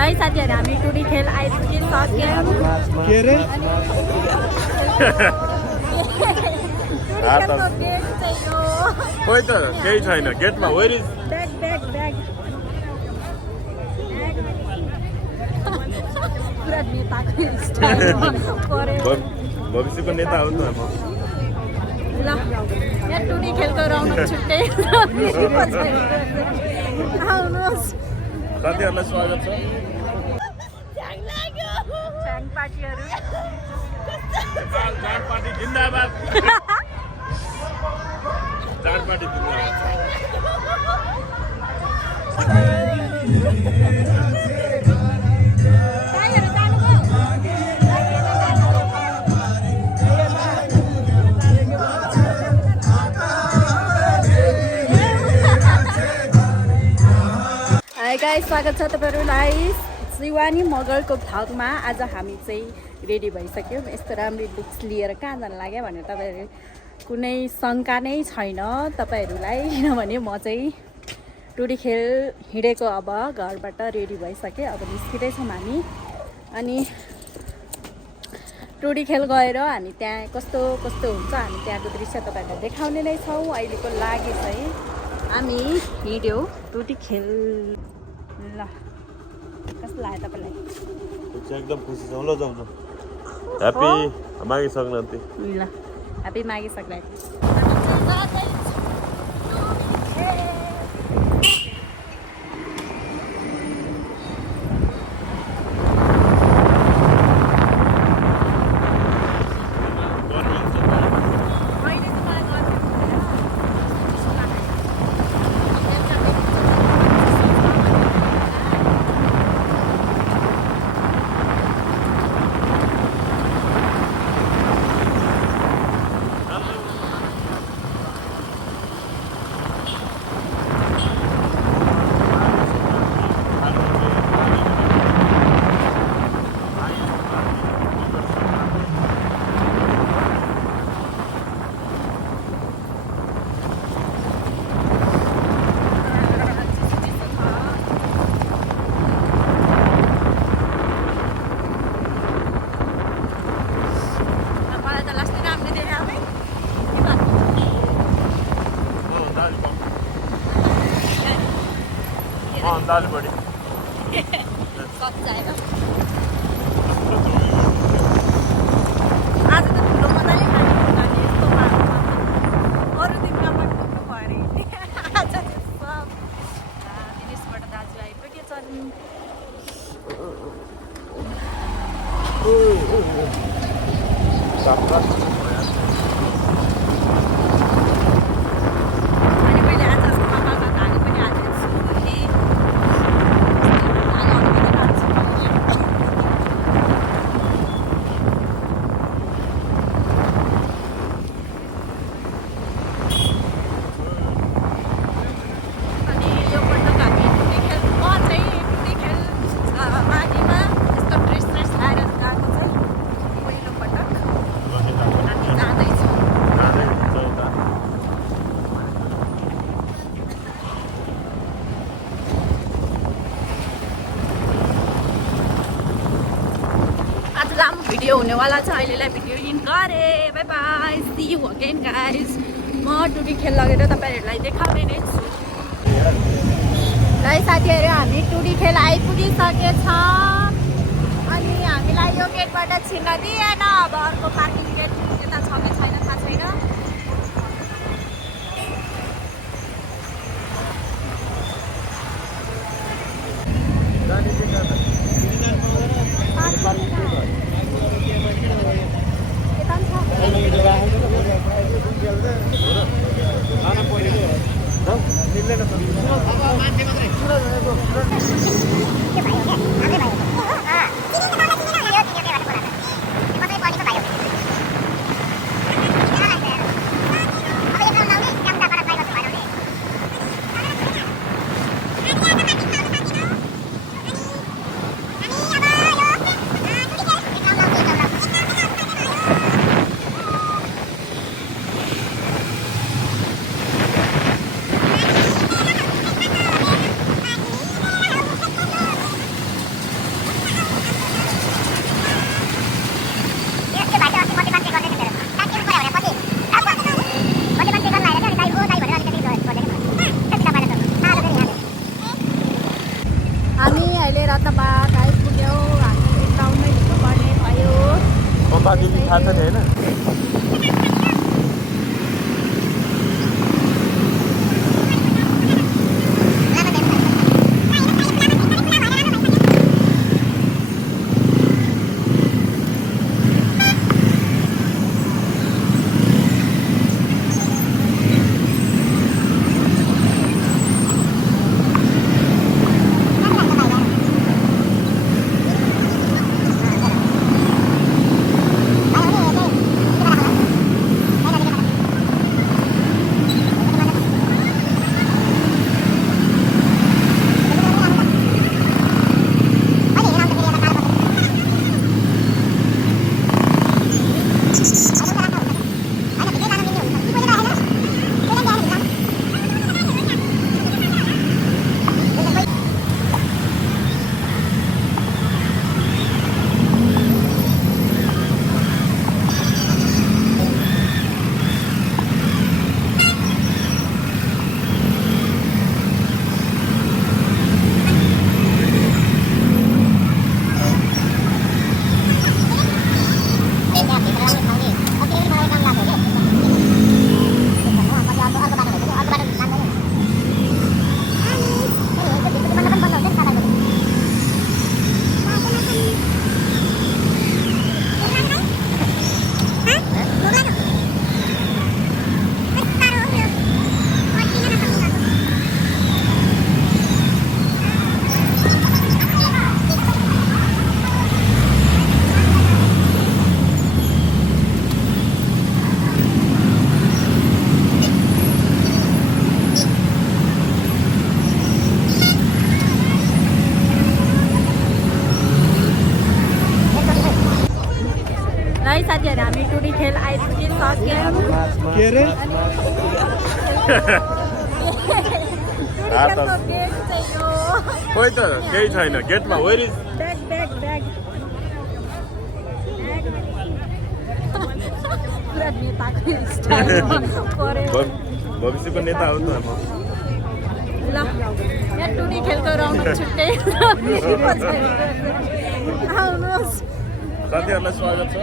है साथीहरु हामी टुडी खेल आइपुगिसक्यौं के रे खोइ त केही छैन गेटमा where is bag bag bag पुरा नेताको स्टाइलमा पर्यो भविष्यको नेता हो नि त म ल यहाँ टुडी खेलको रौनक छुट्टै आउनुहोस् साथीहरूलाई स्वागत छ फ्याङ पार्टीहरू चाड पार्टी जिन्दाबाद चाड पार्टी जिन्दाबाद हाई गाइस स्वागत छ तपाईँहरूलाई शिवानी मगरको भ्लगमा। आज हामी चाहिँ रेडी भइसक्यौँ। यस्तो राम्रो लुक्स लिएर कहाँ जान लाग्यो भनेर तपाईँहरू कुनै शङ्का नै छैन तपाईँहरूलाई, किनभने म चाहिँ टुडी खेल हिँडेको अब घरबाट रेडी भइसकेँ। अब निस्किँदैछौँ हामी अनि टुडी खेल गएर हामी त्यहाँ कस्तो कस्तो हुन्छ हामी त्यहाँको दृश्य तपाईँहरूलाई देखाउने नै छौँ। अहिलेको लागि चाहिँ हामी हिँड्यौँ टुडी खेल। ल कस्तो लाग्यो तपाईँलाई? एकदम खुसी छौँ। ल जाउँ जाउँ। ह्याप्पी माघे सङ्क्रान्ति। ल ह्याप्पी माघे सङ्क्रान्ति। दाल बडी कप जाएगा आज त ठुलो मजाले खाने यस्तो अरू दिनमा पनि पुग्नु पऱ्यो आज सब विदेशबाट दाजु आइपुगेछन्। अनि मैले आज पापाका धागे पनि हालेको छु। भिडियो हुनेवाला छ। अहिलेलाई भिडियो इन गरेँ। Bye bye, see you again guys. म टुडी खेल लगेर तपाईँहरूलाई देखाउने नै छु। है साथीहरू हामी टुडी खेल आइपुगिसकेछौँ अनि हामीलाई यो गेटबाट छिर्न दिएन। अब अर्को पार्किङ गेट यता छ कि छैन थाहा छैन। अम्बाजुली थाहा छ नि होइन? है साथीहरू हामी टुडी खेल आइपुगिसक्यौँ। के अरे खोइ त केही छैन गेटमा where is bag bag bag पुरा नेताको स्टाइलमा पऱ्यो। भविष्यको नेता हो त म। ल यहाँ टुडी खेलको राउन्ड छुट्टै आउनुहोस्। साथीहरूलाई स्वागत छ।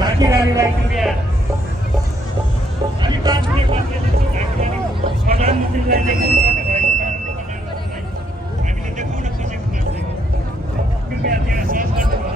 झाँकी रानीलाई कृपया हामी 5 मिनट बस्ने झाँकी रानी प्रधानमन्त्रीलाई देखाउनुपर्ने भएको कारणले हामीले देखाउन खोजेको थियौँ। कृपया त्यहाँ सहज गर्नुहोला।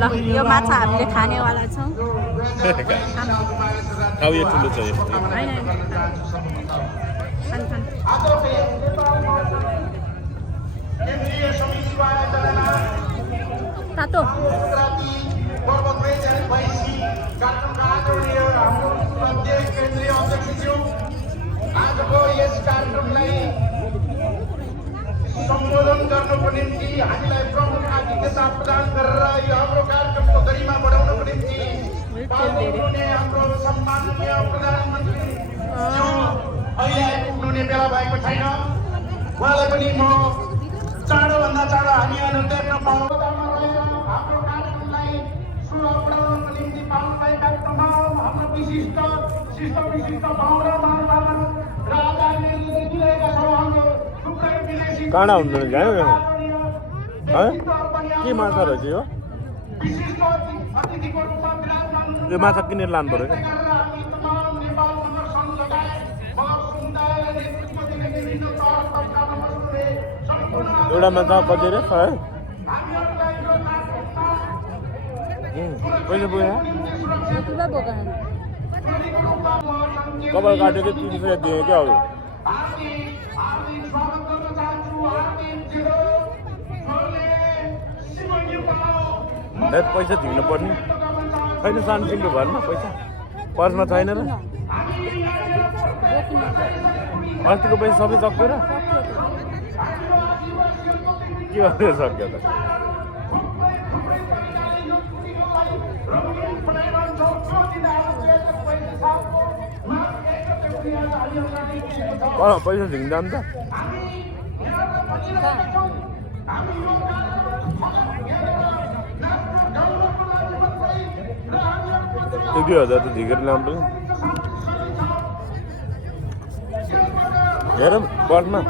ल यो माछा हामीले खानेवाला छौँ खाऊ यो ठुलो छ यो होइन खान खान तातो आजको यस कार्यक्रमलाई सम्बोधन गर्नको निम्ति हामीलाई प्रमुख आतिथ्यता प्रदान गरेर यो हाम्रो कार्यक्रमको गरिमा बढाउनको निम्ति हाम्रो सम्माननीय प्रधानमन्त्री अहिले आइपुग्नुहुने बेला भएको छैन उहाँलाई पनि म चाँडोभन्दा चाँडो हामीहरू देख्न पाउँ हाम्रो कार्यक्रमलाई सुरुवात बढाउनको निम्ति पाउनुभएका तमाम हाम्रो विशिष्ट भाउ र महानुभावहरू र आचार्यहरूले देखिरहेका छौँ हाम्रो काँडा हुँदैन जाने के माछा रहेछ यो यो माछा किनेर लानु पऱ्यो क्या एउटा माछा कति रे है पैसा पुगेन कपाल काटेको 3 सय दिएँ क्या अरू पैसा झिक्नु पर्ने छैन सानो तिम्रो घरमा पैसा पर्समा छैन र अस्तिको पैसा सबै सक्यो र के गरेर सक्यो त पैसा झिक्नु जानु त त्यो 2000 त झिकेर ल्याउनु हेरौँ बसमा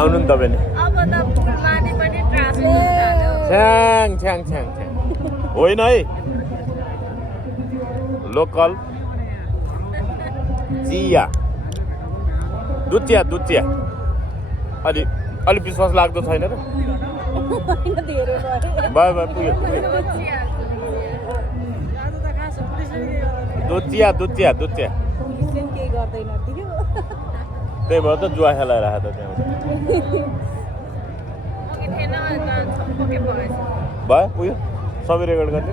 आउनु नि तपाईँ छ्याङ छ्याङ छ्याङ छ्याङ होइन है लोकल चिया दुध चिया अलि विश्वास लाग्दो छैन र भयो भयो पुग्यो दुध चिया त्यही भएर त जुवा खेलाइरहेको त त्यहाँ भयो पुग्यो सबै रेकर्ड गर्ने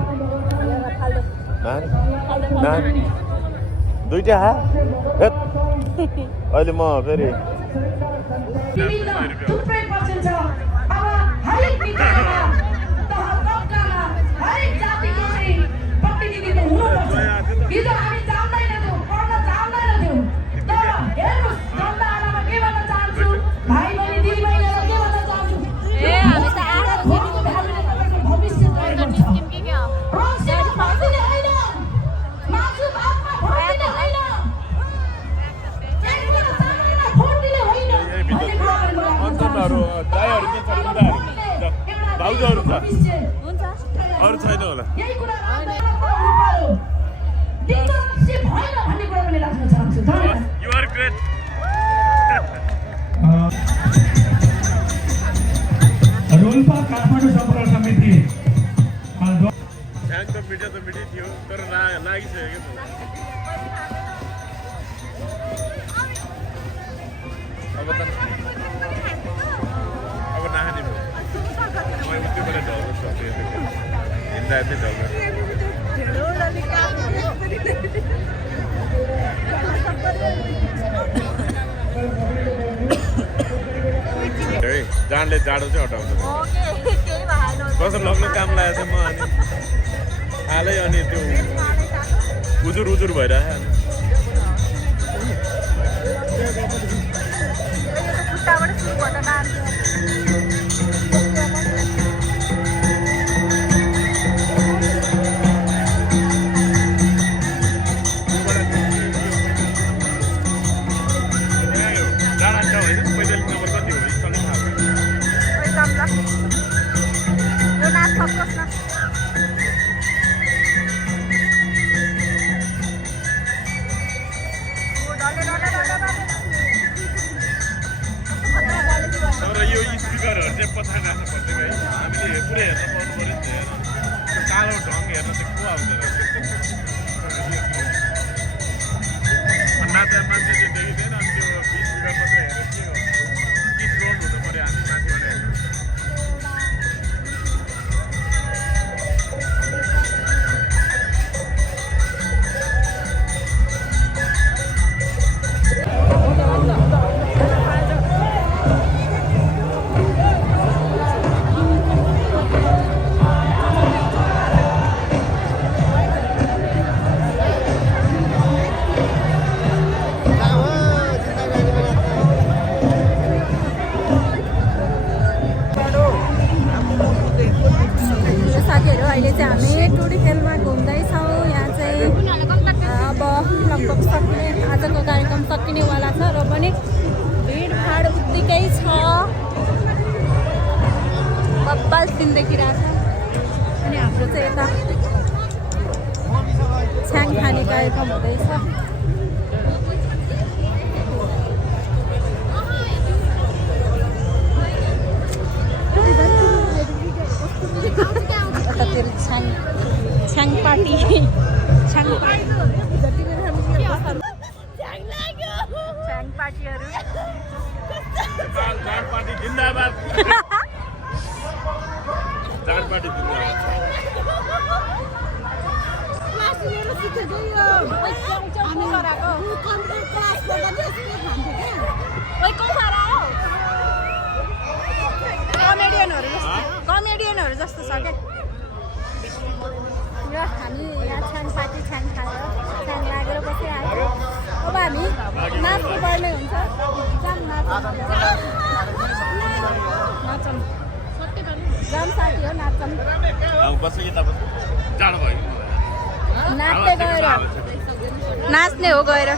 नानी दुइटा अहिले म फेरि भाउजूहरू छ अरू छैन होला You are great. Rolpa Kathmandu सम्पर्क समिति ध्यानको मिठो त मिठी थियो तर लागिसक्यो अब नानी त्यो बेला ढल्नु सक्यो हिँड्दा यति ढल्नु जानले जाडो चाहिँ हटाउँछ कसो लग्न काम लागेको थियो म अनि हालै अनि त्यो उजुर उजुर भइरहेको खुट्टाबाट सुरु भएर नाच्थ्यो यो नाच सक्नुहोस् न तर यो स्पिकरहरू चाहिँ पछाडि राख्नु पर्छ कि हामीले पुरै हेर्न पाउनु पऱ्यो नि त हेर त्यो कालो ढङ हेर्न चाहिँ को आउँदो रहेछ नाच्दा मान्छे चाहिँ देखिँदैन अनि त्यो स्पिकर मात्रै हेरेर के हो गीत गाउनु हुनु पऱ्यो हामी माथिबाट हेर्नु साथीहरू अहिले चाहिँ हामी टुरी खेलमा घुम्दैछौँ यहाँ चाहिँ अब लगभग सकिने आजको कार्यक्रम सकिनेवाला छ र पनि भिडभाड उत्तिकै छ बब्बाल सिन देखिरहेछ अनि हाम्रो चाहिँ यता छ्याङ खाने कार्यक्रम हुँदैछ छ्याङ पार्टी छ्याङ पार्टीहरू झाड पार्टी जिन्दाबाद झाड पार्टी जिन्दाबाद कमेडियनहरू जस्तो छ क्या र हामी यहाँ छ्याङ पार्टी छ्याङ खाएर छ्याङ लागेर बसिरहेको अब हामी नाच्नु पर्ने हुन्छ नाचौँ जाम साथी हो नाच्छौँ नाच्दै गएर नाच्ने हो गएर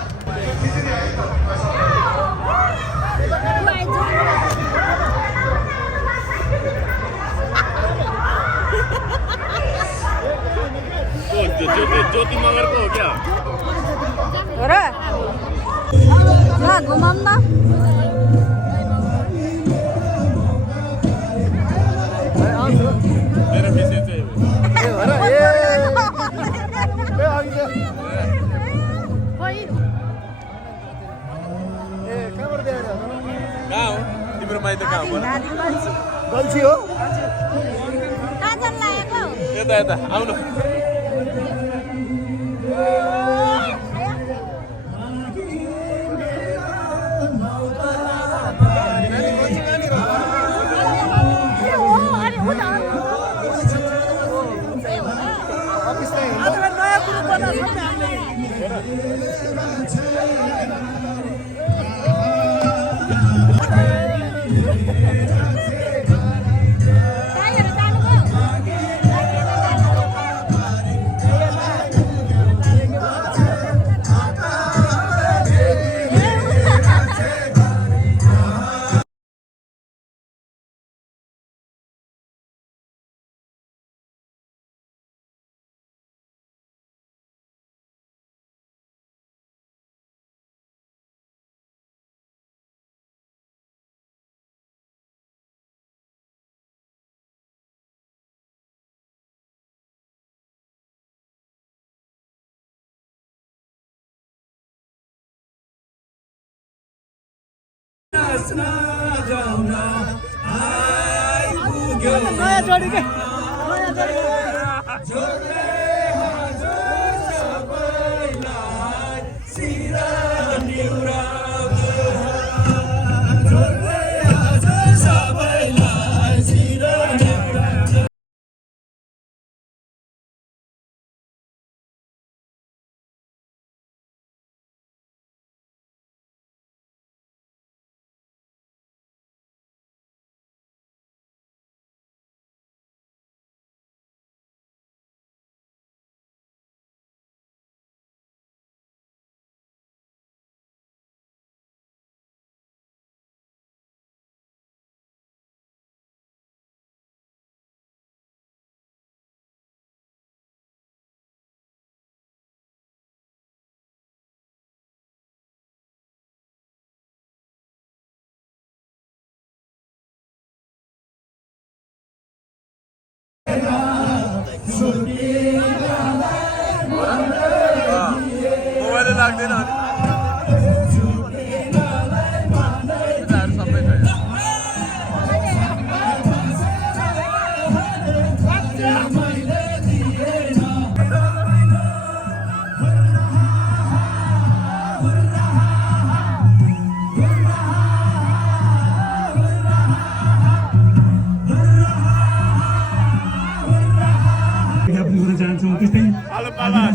ज्योति मगरको हो क्या हो र ल घुमाउँ न मेरो विषय चाहिँ कहाँ हो तिम्रो माइत कहाँ हो गल्छी हो यता यता आउनु नयाँ ग्रुप बनाएको छ नि नयाँ जोडी के नयाँ जोडी मोबाइल लाग्दैन अनि सबै छ त्यस्तै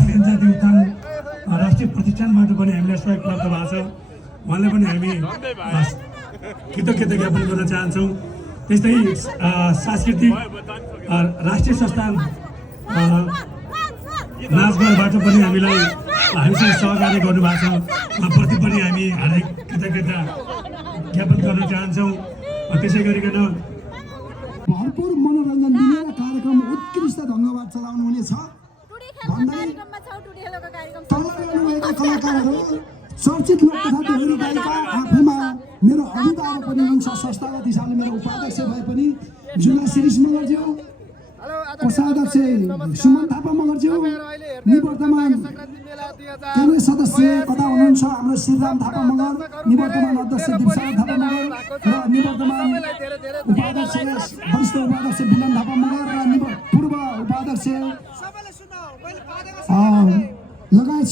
जनजाति उत्थान राष्ट्रिय प्रतिष्ठानबाट पनि हामीलाई सहयोग प्राप्त भएको छ उहाँलाई पनि हामी कृतज्ञता ज्ञापन गर्न चाहन्छौँ। त्यस्तै सांस्कृतिक राष्ट्रिय संस्थान नाचगानबाट पनि हामीसँग सहकार्य गर्नुभएको छ उहाँप्रति पनि हामी हार्दिक कृतज्ञता ज्ञापन गर्न चाहन्छौँ। त्यसै गरिकन भरपुर मनोरञ्जन दिने र कार्यक्रम उत्कृष्ट ढङ्गबाट चलाउनु हुनेछ भन्दै तल रहनुभएका कलाकारहरू चर्चित लोककथा दोहोरी गायिका आफैमा मेरो अभिभावक पनि हुनुहुन्छ संस्थागत हिसाबले मेरो उपाध्यक्ष भए पनि जुना शिरीष मगरज्यू कोषाध्यक्ष सुमन थापा मगरज्यू निवर्तमान केन्द्रीय सदस्य कता हुनुहुन्छ हाम्रो श्रीराम थापा मगर निवर्तमान अध्यक्ष दिपसागर थापा मगर र निवर्तमान उपाध्यक्ष वरिष्ठ उपाध्यक्ष बिलन थापा मगर र पूर्व उपाध्यक्ष लगायत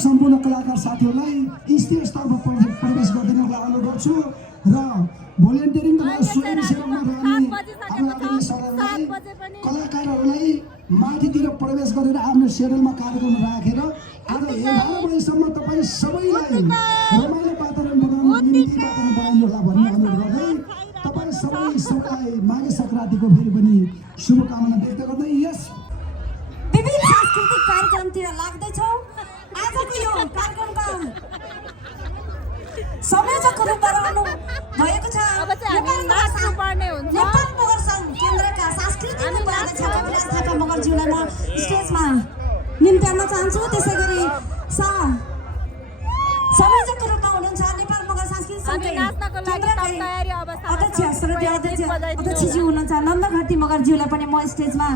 सम्पूर्ण कलाकार साथीहरूलाई स्टेज तर्फ प्रवेश गरिदिनको लागि अनुरोध गर्छु र भोलिन्टियरिङ र स्वयंसेवकमा रहने कलाकारहरूलाई माथितिर प्रवेश गरेर आफ्नो सेडलमा कार्यक्रम राखेर आज 11 बजीसम्म तपाईँ सबैलाई रमाइलो वातावरण बनाउनु निम्ति वातावरण बनाउनु होला भन्ने अनुरोध गर्दै तपाईँ सबैलाई माघे सङ्क्रान्तिको फेरि पनि शुभकामना व्यक्त गर्दै यस विभिन्न सांस्कृतिक कार्यक्रमतिर लाग्दैछौँ। आजको यो कार्यक्रमका संयोजकको रूपमा रहनु भएको छ नेपाल मगर सङ्घ केन्द्रका सांस्कृतिक उपाध्यक्ष कपिराज थापा मगरज्यूलाई म स्टेजमा निम्त्याउन चाहन्छु। त्यसै गरी संयोजकको रूपमा हुनुहुन्छ नेपाल मगर सांस्कृतिक सङ्घका अध्यक्ष श्रद्धेय अध्यक्षज्यू हुनुहुन्छ नन्दघटी मगरज्यूलाई पनि म स्टेजमा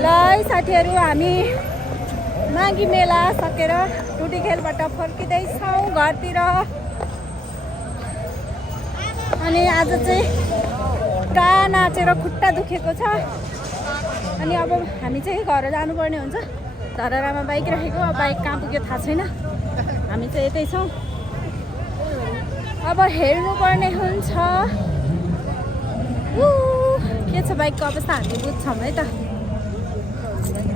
ल साथीहरू हामी माघी मेला सकेर टुटीखेलबाट फर्किँदैछौँ घरतिर। अनि आज चाहिँ गा नाचेर खुट्टा दुखेको छ अनि अब हामी चाहिँ घर जानुपर्ने हुन्छ। धरहरामा बाइक राखेको बाइक कहाँ पुग्यो थाहा छैन। हामी चाहिँ यतै छौँ अब हेर्नुपर्ने हुन्छ के छ बाइकको अवस्था हामी बुझ्छौँ है त।